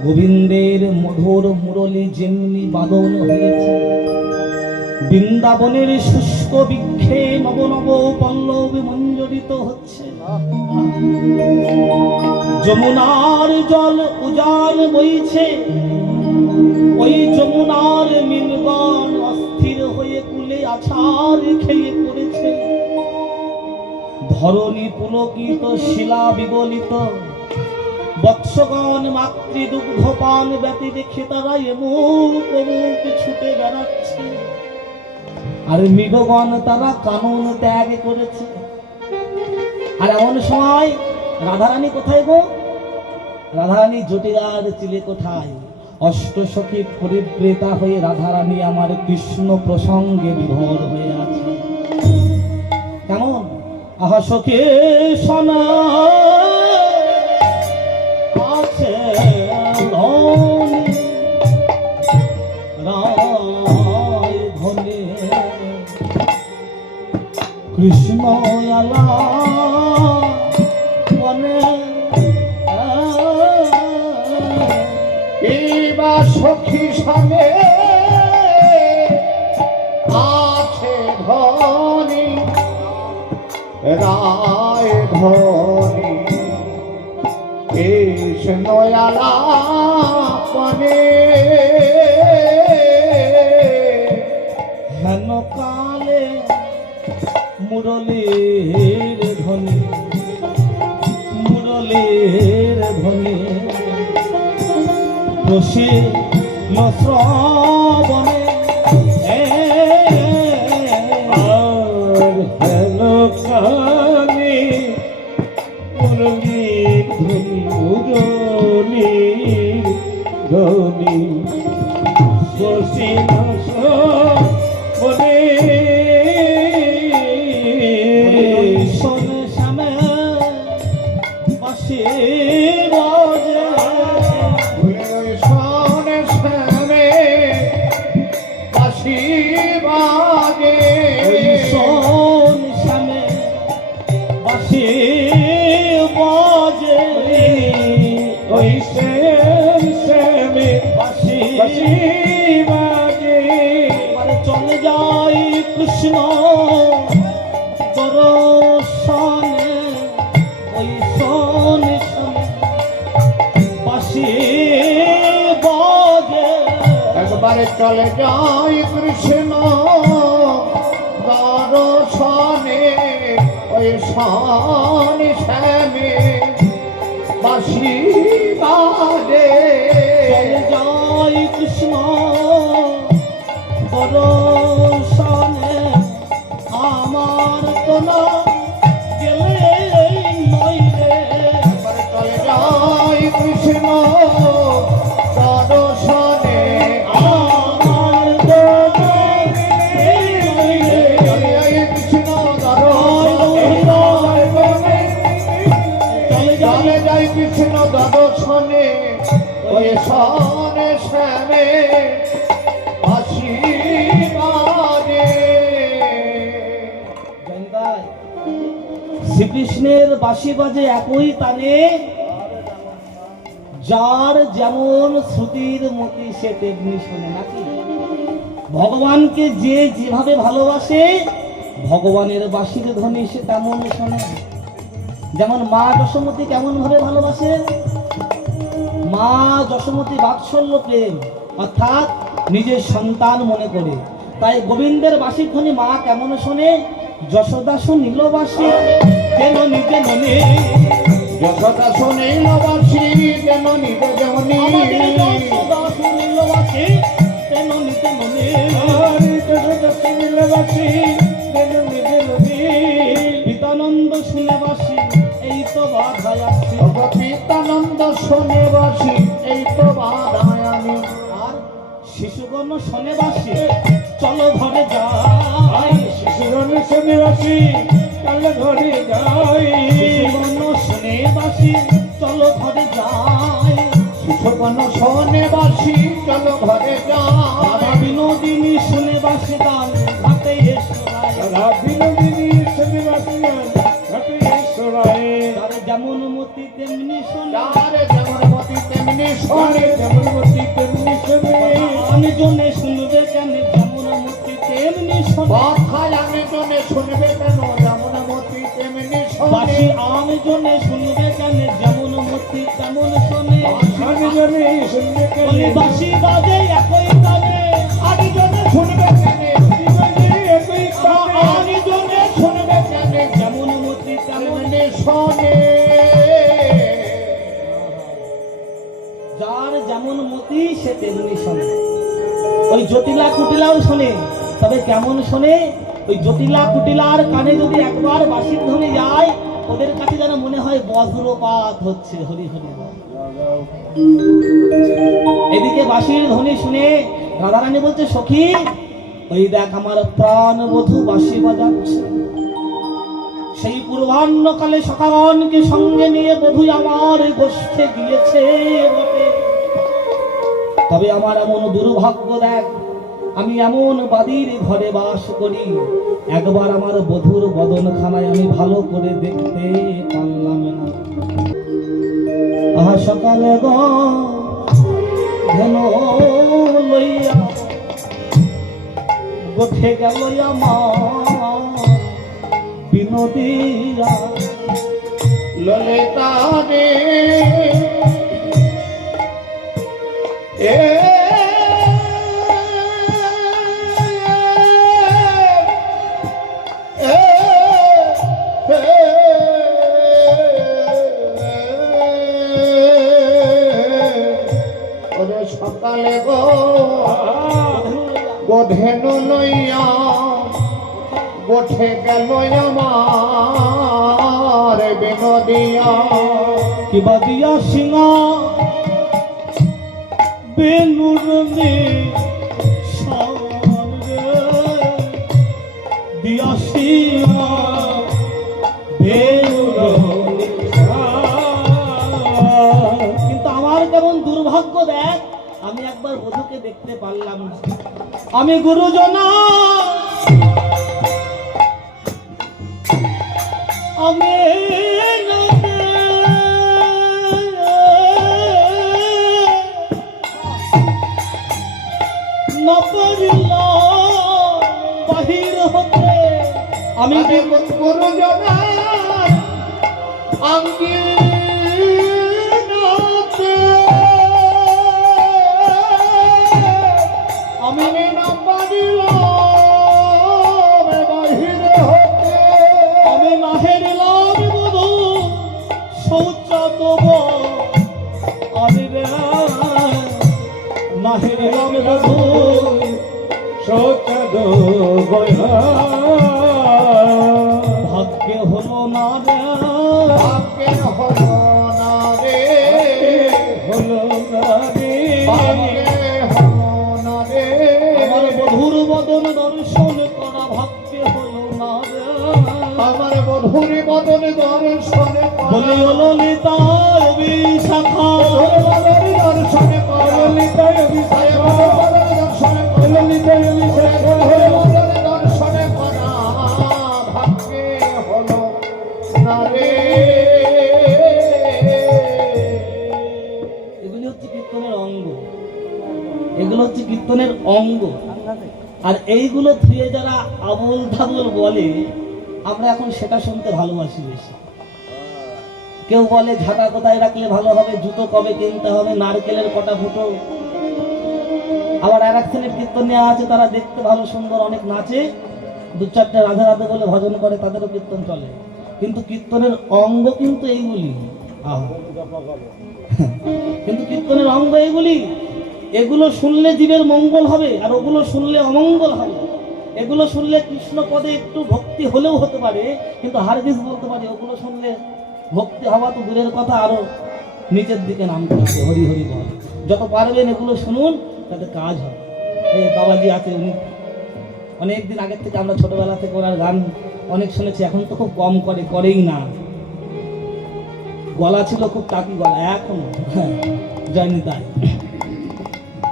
গোবিন্দের মধুর মুরলী যেমনি বাদন হয়েছে, বৃন্দাবনের শুষ্ক বৃক্ষে নব নব পল্লব মঞ্জরিত হচ্ছে যমুনার জল উজান বইছে, ওই যমুনার মিনগণ অস্থির হয়ে কুলে আছার খেয়ে পড়েছে। ধরণী পুলকিত শিলা বিগলিত বৎসগণ মাতৃদুগ্ধ পান ব্যতি দেখে তারা এমুক অমুক ছুটে বেড়াচ্ছে। আর মৃগগণ, তারা কানন ত্যাগ করেছে। আর এমন সময় রাধারানী কোথায় গো? রাধারানী জটিলার চিলে কোথায়? অষ্টসখী পরিপ্রেতা হয়ে রাধারানী আমার কৃষ্ণ প্রসঙ্গে বিভোর হয়ে আছে। কেমন? আহা সখী সোনা সখী সঙ্গে আছে ধনী রায় ধনী। কৃষ্ণয়ালা পনে বসে শ্রবণে বাসি বাজে শোন শ্যামে বাসি বাজে ওই শ্যাম শ্যামে বাসি বাসি বাজে চলে যাই কৃষ্ণ দর্শনে। ওই শোন শ্যামে বাসি বাজে একবারে চলে যাই শান শ্যামে বাসি বাজে চলে যাই কৃষ্ণ। দর্শনে আমার কোনো শ্রীকৃষ্ণের বাঁশি বাজে একই তানে, যার যেমন শ্রুতির মতি সে তেমনি শোনে নাকি? ভগবানকে যে যেভাবে ভালোবাসে, ভগবানের বাঁশির ধ্বনি সে তেমন শোনে। যেমন মা যশোমতী কেমন ভাবে ভালোবাসে মা যশোমতী বাৎসল্য প্রেম অর্থাৎ নিজের সন্তান মনে করে। তাই গোবিন্দের বাসির ধ্বনি মা কেমন শোনে? যশোদা শুনিল বাসি কেন নিজে মনে। যশোদা শুনে নবাসী যেন নিতে যেমনি আমাদের যশোদা শুনিল বাসি কেন নিজে মনে। যশোদা শুনিল বাসী যেন নিতে মনি। পিতানন্দ শুনে বাসি তো বাধায় পিতানন্দ শুনে বাসী এই তো বাধায় আমি। আর শিশুগণ শোনে বাসি চলো ঘরে যাই। শিশুগণ শুনে বাসী কাল ঘরে যাই। শিশুগণ শুনে বাসি চলো ঘরে যাই। শিশুগণ শুনে বাসী চলো ঘরে যাই। বিনোদিনী শুনে বাসি গান ঘাটে এসো। রাধা যার যেমন মতি তেমনি তেমনি আমি জন্যে শুনবে কেন যেমন মতি তেমনি শোনে কথায় আমি জনে শুনবে কেন যেমন মতি তেমনি শোনে আমি জন্যে শুনবে কেন যেমন মতি তেমন শোনে আমি জনে শুনবে কেন বাসি বাজে একই তালে মতি সে তেমনি শোনে। ওই জটিলা কুটিলাও শোনে, তবে কেমন শোনে? ওই জটিলা কুটিলার কানে যদি একবার বাসির ধ্বনি যায়, ওদের কাছে যেন মনে হয় বজ্রপাত হচ্ছে, হরি হরি এদিকে বাঁশির ধ্বনি শুনে রাধারানী বলছে, সখী, ওই দেখ আমার প্রাণ বধূ বাঁশি বাজাচ্ছে। সেই পূর্বাহ্নকালে সকালকে সঙ্গে নিয়ে বধূ আমার গোষ্ঠে গিয়েছে বটে। তবে আমার এমন দুর্ভাগ্য দেখ আমি এমন বাদির ঘরে বাস করি, একবার আমার বধুর বদনখানায় আমি ভালো করে দেখতে পারলাম না। আহা সকালে গেল আমার ললিতা সকালে গো গোধেনু লইয়া গোঠে গেল আমার বিনোদিয়া। কিবা দিয়া সিঙা বেলুর কিন্তু আমার কেমন দুর্ভাগ্য দেখ, আমি একবার বধুকে দেখতে পারলাম না। আমি গুরুজনা, আমি বাহির হতে। আমি বিপদ গুরু জনা আমি আমি বাহিরে লাভ বধু শোক দো মধুরী বদন দর্শনে বলে বিশাখা দর্শনে করলিতায় অভিষেক দর্শনে দর্শনে ভাগ্যে হলো না রে। এগুলি হচ্ছে কীর্তনের অঙ্গ। এগুলো হচ্ছে কীর্তনের অঙ্গ। আর এইগুলো থুয়ে যারা আবল ধাবল বলে আমরা এখন সেটা শুনতে ভালোবাসি বেশি। কেউ বলে ঝাঁটা কোথায় রাখলে ভালো হবে, জুতো কবে কিনতে হবে, নারকেলের কটা ফুটো। আবার আর এক শ্রেণির কীর্তন নেওয়া আছে, তারা দেখতে ভালো সুন্দর, অনেক নাচে। দু চারটে রাধে রাধে বলে ভজন করে, তাদেরও কীর্তন চলে। কিন্তু কীর্তনের অঙ্গ কিন্তু এইগুলি। কিন্তু কীর্তনের অঙ্গ এইগুলি। এগুলো শুনলে জীবের মঙ্গল হবে, আর ওগুলো শুনলে অমঙ্গল হবে। এগুলো শুনলে কৃষ্ণ পদে একটু ভক্তি হলেও হতে পারে, কিন্তু হারগিস বলতে পারে, ওগুলো শুনলে ভক্তি হওয়া তো দূরের কথা, আরও নিচের দিকে নামতে হবে, হরি হরি বল। যত পারবেন এগুলো শুনুন, তাতে কাজ হয় এই বাবাজি আছে উনি অনেক দিন আগের থেকে আমরা ছোটবেলা থেকে ওনার গান অনেক শুনেছি, এখন তো খুব কম করে, করেই না। গলা ছিল খুব টাকি গলা, এখন। জয়নি তাই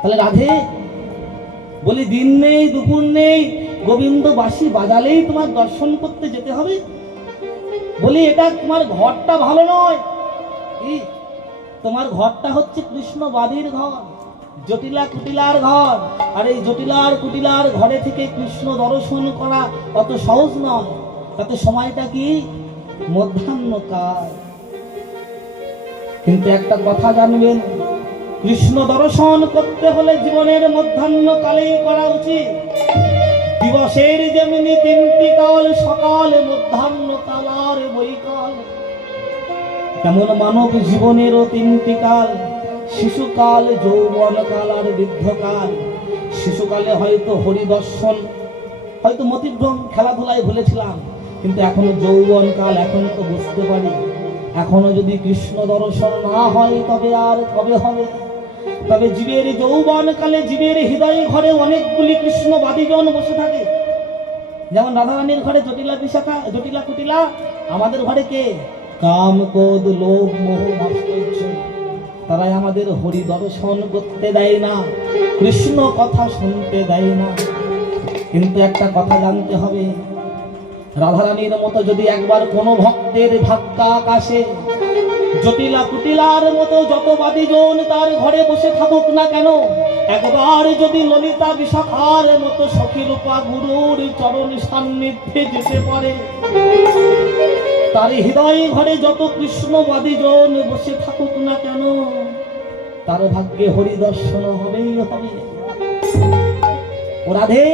তাহলে রাধে, বলি দিন নেই, দুপুর নেই গোবিন্দ বাসি বাজালেই তোমার দর্শন করতে যেতে হবে। বলি, এটা তোমার ঘরটা ভালো নয়। তোমার ঘরটা হচ্ছে কৃষ্ণবাদীর ঘর জটিলা কুটিলার ঘর। আর এই জটিলার কুটিলার ঘরে থেকে কৃষ্ণ দর্শন করা অত সহজ নয়। তাতে সময়টা কি? মধ্যাহ্নকাল কিন্তু একটা কথা জানবেন, কৃষ্ণ দর্শন করতে হলে জীবনের মধ্যাহ্নকালেই করা উচিত। দিবসের যেমনি তিনটি কাল, সকাল মধ্যাহ্নকাল আর বৈকাল। তেমন মানব জীবনেরও তিনটি কাল, শিশুকাল যৌবনকাল আর বৃদ্ধকাল শিশুকালে হয়তো হরিদর্শন, হয়তো মতিভ্রম খেলাধুলায় ভুলেছিলাম, কিন্তু এখনও যৌবনকাল এখন তো বুঝতে পারি। এখনও যদি কৃষ্ণ দর্শন না হয়, তবে আর কবে হবে? তবে জীবের যৌবনকালে জীবের হৃদয় ঘরে অনেকগুলি কৃষ্ণবাদীজন বসে থাকে। যেমন রাধারানীর ঘরে জটিলা বিশাখা, জটিলা কুটিলা, আমাদের ঘরে কে? কাম কোদ লোভ, মোহ তারাই আমাদের হরি দর্শন করতে দেয় না, কৃষ্ণ কথা শুনতে দেয় না। কিন্তু একটা কথা জানতে হবে, রাধারানীর মতো যদি একবার কোনো ভক্তের ধাক্কা আকাশে জটিলা কুটিলার মতো যত বাদীজন তার ঘরে বসে থাকুক না কেন, একবার যদি ললিতা বিশাখার মতো সখীরূপা গুরুর চরণ সান্নিধ্যে যেতে পারে, তার হৃদয় ঘরে যত কৃষ্ণবাদীজন বসে থাকুক না কেন, তার ভাগ্যে হরিদর্শন হবেই হবে। রাধে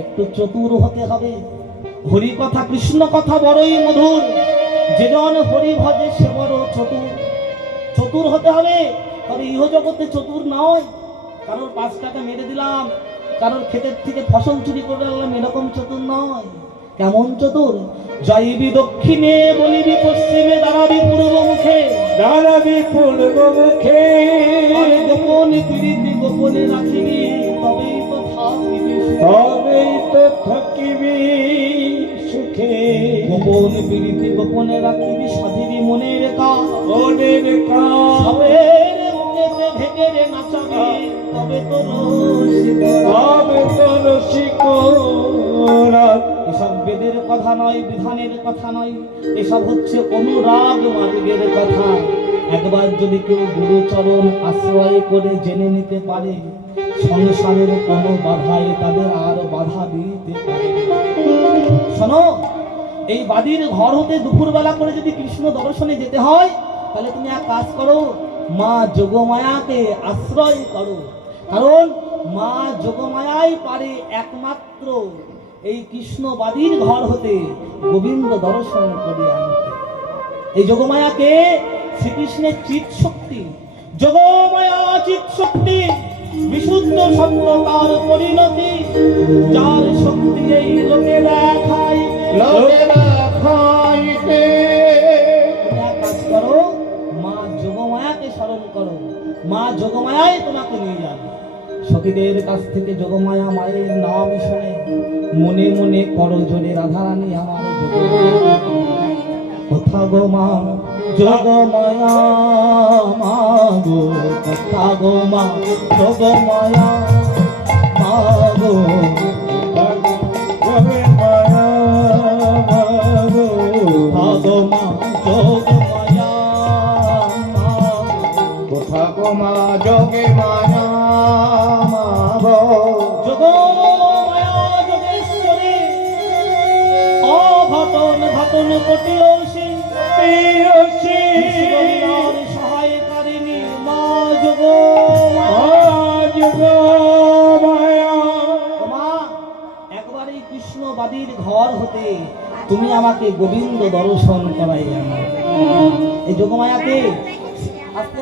একটু চতুর হতে হবে। হরি কথা কৃষ্ণ কথা বড়ই মধুর। যেজন হরি ভজে সে বড় চতুর চতুর হতে হবে। তবে ইহ জগতে চতুর নয়। কারোর পাঁচ টাকা মেরে দিলাম কারোর ক্ষেতের থেকে ফসল চুরি করে আনলাম এরকম চতুর নয়। কেমন চতুর? জয়বি দক্ষিণে বলিবি পশ্চিমে দাঁড়াবি পূর্ব মুখে। দাঁড়াবি পূর্ব মুখে। গোপন প্রীতি গোপনে রাখিবি তবেই তো থাকিবি। তবেই তো থাকিবি। সুখে গোপন প্রীতি গোপনে রাখিবি সাধিবি মনের কাজ। মনের কাজ। সবের মুখেতে ঢেকে রে নাচাবি। তবে তো তবে তো রসিকরা। এসব বেদের কথা নয় বিধানের কথা নয়। এসব হচ্ছে অনুরাগ মার্গের কথা। একবার যদি কেউ গুরুচরণ আশ্রয় করে জেনে নিতে পারে সংসারের কোনো বাধায় তাদের আর বাধা দিতে পারে। শোনো, এই বাড়ির ঘর হতে দুপুরবেলা করে যদি কৃষ্ণ দর্শনে যেতে হয়, তাহলে তুমি এক কাজ করো, মা যোগমায়াকে আশ্রয় করো। কারণ মা যোগমায়াই পারে একমাত্র এই কৃষ্ণবাদীর ঘর হতে গোবিন্দ দর্শন করে আনতে। এই যোগমায়াকে শ্রীকৃষ্ণের চিৎ শক্তি যোগমায়া চিৎ শক্তি বিশুদ্ধ সত্য তার পরিণতি যার শক্তি এই লোকে দেখাই লোকেরা খাইতে কাজ করো মা যোগমায়াকে স্মরণ করো। মা যোগমায়াই তোমাকে নিয়ে যাবে। সখীদের কাছ থেকে যোগমায়া মায়ের নাম শুনে মনে মনে করো জোরে রাধারানী আমার কোথা গো মা। যোগমায়া মা গো কোথা গো মা যোগমায়া মায়া মা গো যোগে মায়া যোগেশ্বরী বিশ্বলীলার তুমি আমাকে গোবিন্দ দর্শন করাই আমার এই যোগমায়াকে আজকে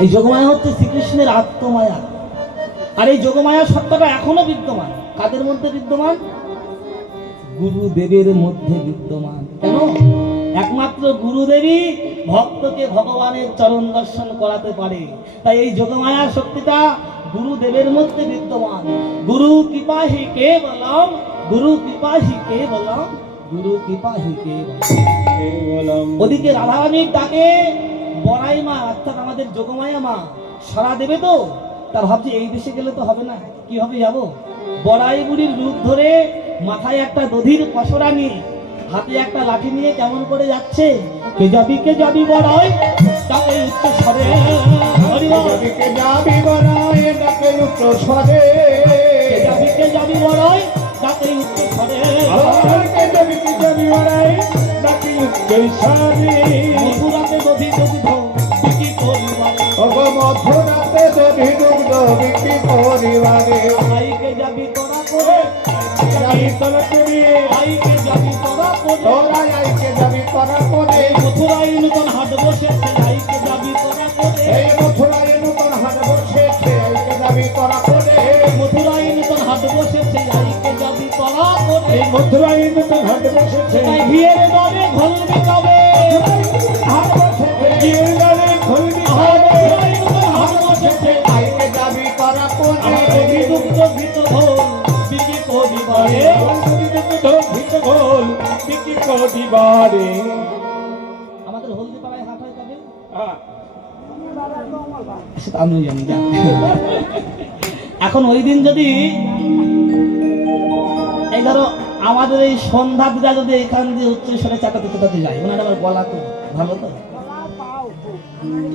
এই যোগমায়া হচ্ছে শ্রীকৃষ্ণের আত্মমায়া। আর এই যোগমায়া সত্তাটা এখনও বিদ্যমান। কাদের মধ্যে বিদ্যমান? গুরুদেবের মধ্যে বিদ্যমান। কেন? একমাত্র গুরুদেবী ভক্তকে ভগবানের চরণ দর্শন করাতে পারে। তাই এই যোগমায়া শক্তিটা গুরুদেবের মধ্যে বিদ্যমান। গুরু কৃপাহি কে বললাম গুরু কৃপাহি কে বললাম গুরু কৃপাহি কে কেবলম। ওদিকে রাধারানীর ডাকে বড়াই মা, অর্থাৎ আমাদের যোগমায়া মা সারা দেবে তো? তার ভাবছি এই দেশে গেলে তো হবে না, কি হবে যাব? বড়াই বুড়ির রূপ ধরে মাথায় একটা দধির পসরা নিয়ে হাতে একটা লাঠি নিয়ে কেমন করে যাচ্ছে? কে যাবি কে যাবি বড়াই? তাকে উচ্চ স্বরে। যাবিকে যাবি বনায় ডাকে উচ্চ স্বরে। কে যাবি কে যাবি বড়াই? তাকে উচ্চ স্বরে। আমাকে যাবিকে যাবি বনায় ডাকে উচ্চ স্বরে। মথুরাতে দধি দগ্ধ বিকি করিবারে। ওগো মথুরাতে দধি দুগ্ধ বিক্রি করিবারে। আইকে যাবি তোরা করে। যাবি তোরা করে আইকে যাবি তোরা করে তোরা আইকে যাবি তোরা করে এই মথুরাই নতুন হাট বসেছে আইকে যাবি তোরা করে এই মথুরায় নতুন হাট বসেছে আইকে যাবি তোরা করে মথুরাই নতুন হাট বসেছে আইকে যাবি তোরা করে এই মথুরায় নতুন হাট বসেছে। তাই ভিড়ের দরে ঘলবি আমাদের হলদি পাড়ায় হাট হয় কবে? আমি জানি। এখন ওই দিন যদি এই ধরো আমাদের এই সন্ধ্যা দিদা যদি এখান দিয়ে উচ্চ স্বরে চাটাতে চাটাতে যায় ওনার আবার গলা তো ভালো তো?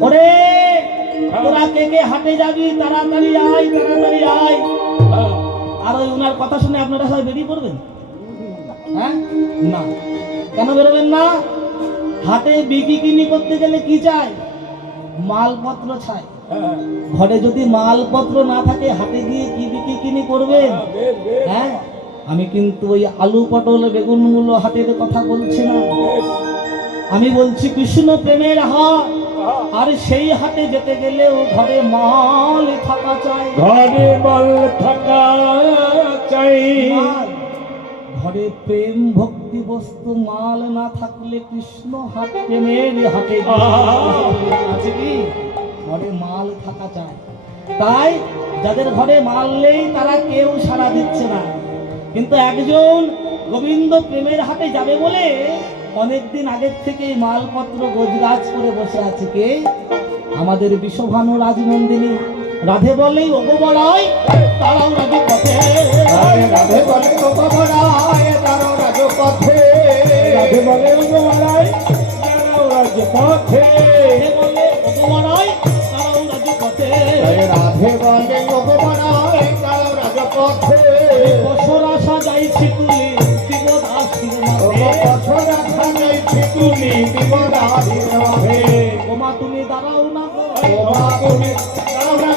ওরে তোরা কে কে হাটে যাবি? তাড়াতাড়ি আয় তাড়াতাড়ি আয়। আর ওই ওনার কথা শুনে আপনারা সবাই বেরিয়ে পড়বেন? হ্যাঁ? না। কেন বেরোবেন না? হাটে বিক্রি কিনি করতে গেলে কি চাই? মালপত্র চাই। ঘরে যদি মালপত্র না থাকে হাটে গিয়ে কি বিক্রি কিনি করবেন? হ্যাঁ আমি কিন্তু ওই আলু পটল বেগুন মূল্য হাটের কথা বলছি না। আমি বলছি কৃষ্ণ প্রেমের হাট। আর সেই হাটে যেতে গেলেও ঘরে মাল থাকা চাই। ঘরে বল থাকা চাই। মাল। ঘরে প্রেম ভক্তি বস্তু মাল না থাকলে কৃষ্ণ হাট প্রেমের হাটে আছে কি? ঘরে মাল থাকা চায় তাই যাদের ঘরে মাল নেই, তারা কেউ সাড়া দিচ্ছে না। কিন্তু একজন গোবিন্দ প্রেমের হাটে যাবে বলে অনেকদিন আগের থেকেই মালপত্র গোজগাছ করে বসে আছে কে? আমাদের বিশ্বভানু রাজনন্দিনী। রাধে বলেই ওগো বড়াই তারাও রাজে পথে। রাধে রাধে বলে রাধে বলে রাধে বলে ওগো বড়াই তারাও রাজে পথে। রাধে বলে বাবারায় তারো রাজপথে বসরা সাজাইছি তুলি দিব দাসির ও মাঝে বছরা খানাইছি তুমি রাধে দাঁড়াও না। তুমি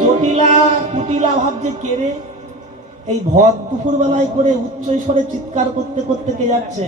জটিলা কুটিলা ভাবছে কেড়ে এই ভর দুপুর বেলায় করে উচ্চ স্বরে চিৎকার করতে করতে কে যাচ্ছে?